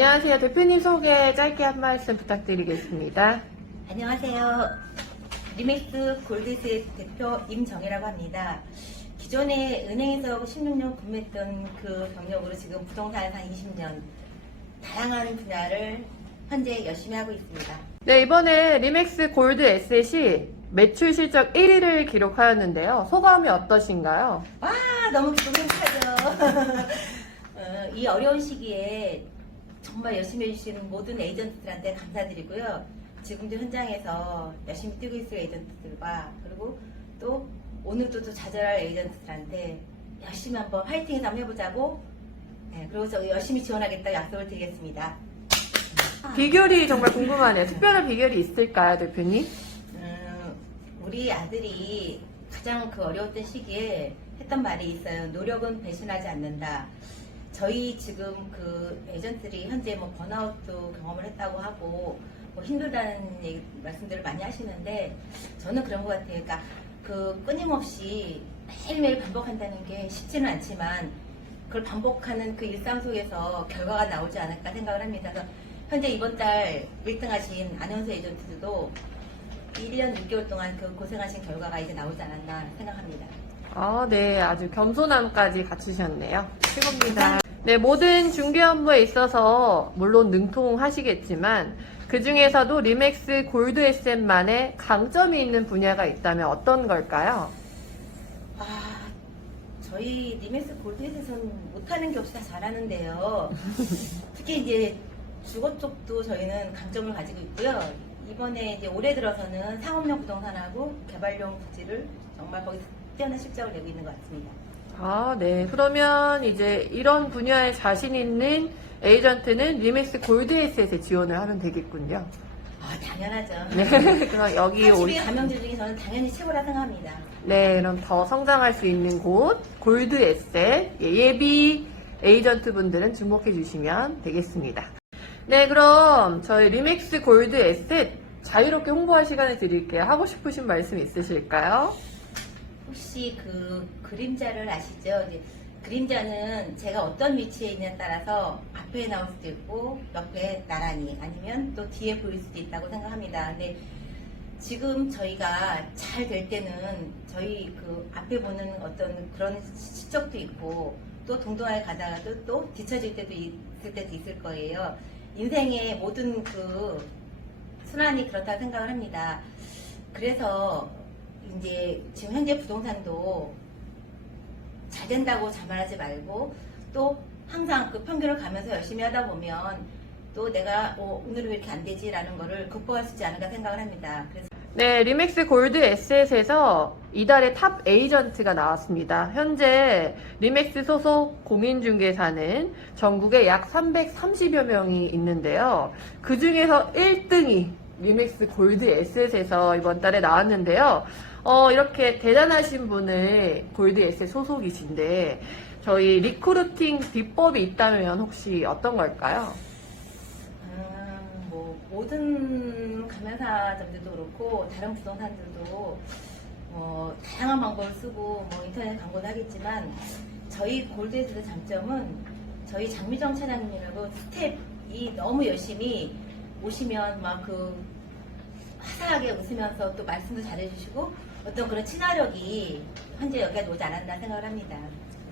안녕하세요. 대표님 소개 짧게 한 말씀 부탁드리겠습니다. 안녕하세요. 리맥스 골드셋 대표 임정희라고 합니다. 기존에 은행에서 16년 근무했던 그 경력으로 지금 부동산에서 한 20년 다양한 분야를 현재 열심히 하고 있습니다. 네, 이번에 리맥스 골드 에셋이 매출 실적 1위를 기록하였는데요. 소감이 어떠신가요? 와 너무 기분 행복하죠. 어, 이 어려운 시기에 정말 열심히 해주시는 모든 에이전트들한테 감사드리고요. 지금도 현장에서 열심히 뛰고 있을 에이전트들과 그리고 또 오늘도 또 좌절할 에이전트들한테 열심히 한번 화이팅해서 한번 해보자고 네, 그리고 저 열심히 지원하겠다고 약속을 드리겠습니다. 비결이 정말 궁금하네요. 특별한 비결이 있을까요, 대표님? 음, 우리 아들이 가장 그 어려웠던 시기에 했던 말이 있어요. 노력은 배신하지 않는다. 저희 지금 그 에이전트들이 현재 뭐 번아웃도 경험을 했다고 하고 뭐 힘들다는 얘기, 말씀들을 많이 하시는데 저는 그런 것 같아요. 그러니까 그 끊임없이 매일매일 반복한다는 게 쉽지는 않지만 그걸 반복하는 그 일상 속에서 결과가 나오지 않을까 생각을 합니다. 현재 이번 달 1등 하신 안현수 에이전트들도 1년 6개월 동안 그 고생하신 결과가 이제 나오지 않았나 생각합니다. 아, 네. 아주 겸손함까지 갖추셨네요. 최고입니다. 네, 모든 중개 업무에 있어서 물론 능통하시겠지만 그 중에서도 리맥스 골드 SM만의 강점이 있는 분야가 있다면 어떤 걸까요? 아, 저희 리메스 골드에서는 못하는 게 없이 다 잘하는데요. 특히 이제 주거 쪽도 저희는 강점을 가지고 있고요. 이번에 이제 올해 들어서는 상업용 부동산하고 개발용 부지를 정말 거기서 뛰어난 실적을 내고 있는 것 같습니다. 아, 네. 그러면 이제 이런 분야에 자신 있는 에이전트는 리맥스 골드 에셋에 지원을 하면 되겠군요. 아, 당연하죠. 네. 그럼 여기 올 40위 가명들 중에 저는 당연히 최고라 생각합니다. 네, 그럼 더 성장할 수 있는 곳 골드 에셋 예, 예비 에이전트 분들은 주목해 주시면 되겠습니다. 네, 그럼 저희 리맥스 골드 에셋 자유롭게 홍보할 시간을 드릴게요. 하고 싶으신 말씀 있으실까요? 혹시 그 그림자를 아시죠? 이제 그림자는 제가 어떤 위치에 있냐에 따라서 앞에 나올 수도 있고 옆에 나란히 아니면 또 뒤에 보일 수도 있다고 생각합니다. 근데 지금 저희가 잘 될 때는 저희 그 앞에 보는 어떤 그런 시적도 있고 또 동동하게 가다가도 또 뒤처질 때도 있을 때도 있을 거예요. 인생의 모든 그 순환이 그렇다고 생각을 합니다. 그래서 이제 지금 현재 부동산도 잘 된다고 자만하지 말고 또 항상 그 평균을 가면서 열심히 하다 보면 또 내가 어, 오늘은 왜 이렇게 안 되지라는 거를 극복할 수 있지 않을까 생각을 합니다. 그래서 네, 리맥스 골드 에셋에서 이달의 탑 에이전트가 나왔습니다. 현재 리맥스 소속 공인중개사는 전국에 약 330여 명이 있는데요. 그 중에서 1등이 리맥스 골드 에셋에서 이번 달에 나왔는데요. 어, 이렇게 대단하신 분의 골드 에셋 소속이신데 저희 리크루팅 비법이 있다면 혹시 어떤 걸까요? 음, 뭐 모든 감명사점들도 그렇고 다른 부동산들도 뭐 다양한 방법을 쓰고 뭐 인터넷 광고도 하겠지만 저희 골드에서의 장점은 저희 장미정 차장님이라고 스텝이 너무 열심히 오시면 막 그 화사하게 웃으면서 또 말씀도 잘해주시고 어떤 그런 친화력이 현재 여기까지 오지 않았나 생각을 합니다.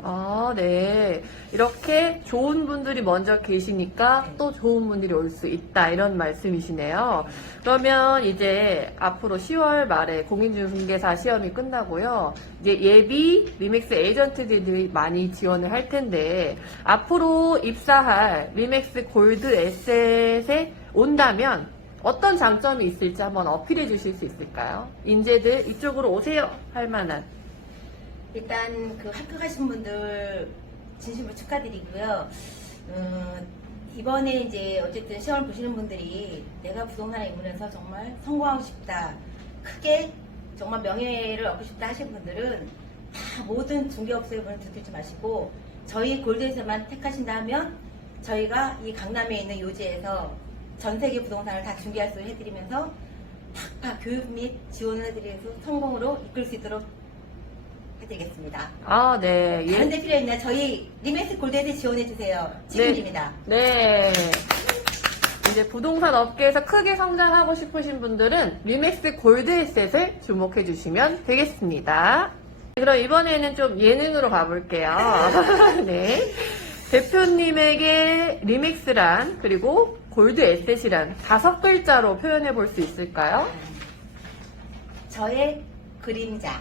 아, 네. 이렇게 좋은 분들이 먼저 계시니까 또 좋은 분들이 올 수 있다. 이런 말씀이시네요. 그러면 이제 앞으로 10월 말에 공인중개사 시험이 끝나고요. 이제 예비 리맥스 에이전트들이 많이 지원을 할 텐데, 앞으로 입사할 리맥스 골드 에셋에 온다면 어떤 장점이 있을지 한번 어필해 주실 수 있을까요? 인재들 이쪽으로 오세요. 할 만한. 일단 그 합격하신 분들 진심으로 축하드리고요. 음, 이번에 이제 어쨌든 시험을 보시는 분들이 내가 부동산에 입문해서 정말 성공하고 싶다. 크게 정말 명예를 얻고 싶다 하신 분들은 다 모든 중개업소의 문을 두들지 마시고 저희 골드에서만 택하신다 하면 저희가 이 강남에 있는 요지에서 전 세계 부동산을 다 중개할 수 해드리면서 팍팍 교육 및 지원을 해드려서 성공으로 이끌 수 있도록 해드리겠습니다. 아, 네. 예. 다른 데 필요 있나 저희 리메스 골드에서 지원해 주세요. 지금입니다. 네. 이제 부동산 업계에서 크게 성장하고 싶으신 분들은 리맥스 골드 에셋을 주목해 주시면 되겠습니다. 그럼 이번에는 좀 예능으로 가볼게요. 네. 대표님에게 리믹스란 그리고 골드 에셋이란 다섯 글자로 표현해 볼 수 있을까요? 저의 그림자.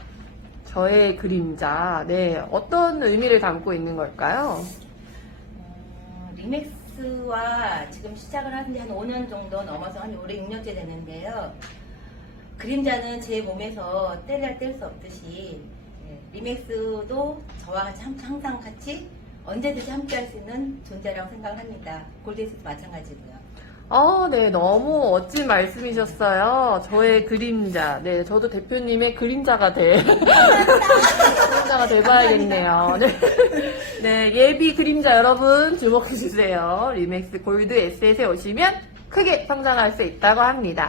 저의 그림자. 네. 어떤 의미를 담고 있는 걸까요? 어, 리맥스와 지금 시작을 한 지 한 5년 정도 넘어서 한 올해 6년째 되는데요. 그림자는 제 몸에서 뗄래야 뗄 수 없듯이 예, 리맥스도 저와 같이 함- 항상 같이 언제든지 함께 할 수 있는 존재라고 생각을 합니다. 골드에서도 마찬가지고요. 어, 네, 너무 멋진 말씀이셨어요. 저의 그림자. 네, 저도 대표님의 그림자가 돼. 그림자가 돼봐야겠네요. 네. 네, 예비 그림자 여러분 주목해주세요. 리맥스 골드 에셋에 오시면 크게 성장할 수 있다고 합니다.